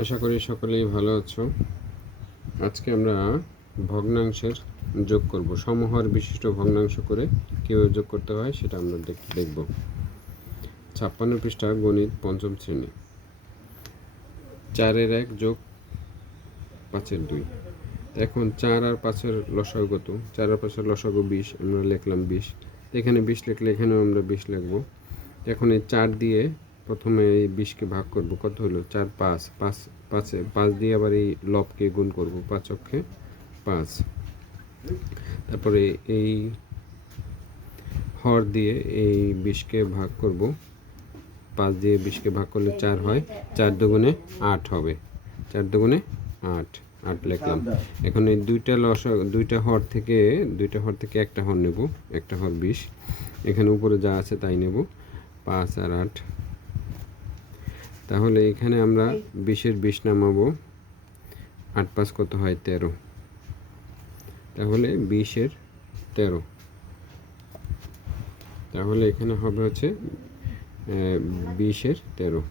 আশা করি সকলেই ভালো আছো। আজকে আমরা ভগ্নাংশের যোগ করব। সমহর বিশিষ্ট ভগ্নাংশ করে কীভাবে যোগ করতে হয় সেটা আমরা দেখব। 56 পৃষ্ঠা, গণিত, পঞ্চম শ্রেণী। 4-এর 1 যোগ 5-এর 2। এখন 4 আর 5-এর লসাগু কত? 4 আর 5-এর লসাগু 20, আমরা লিখলাম 20। এখানে 20 লিখলে এখানেও আমরা 20 লিখব। এখন এই 4 দিয়ে প্রথমে এই 20কে ভাগ করব। কত হলো? 4 5 5 5 দিয়ে আবার এই লবকে গুণ করব। 5 অক্ষে 5। তারপরে এই হর দিয়ে এই 20কে ভাগ করব। 5 দিয়ে 20কে ভাগ করলে 4 হয়। 4 দুগুণে 8 হবে। 4 দুগুণে 8 লিখলাম। এখন এই দুইটা হর থেকে একটা হর নেব। একটা হর 20। এখানে উপরে যা আছে তাই নেব। 5 আর 8। তাহলে এখানে আমরা 20-এর 20 নামাবো। 8 5 কত হয়? 13। তাহলে 20-এর 13। তাহলে এখানে হবে হচ্ছে 20-এর 13।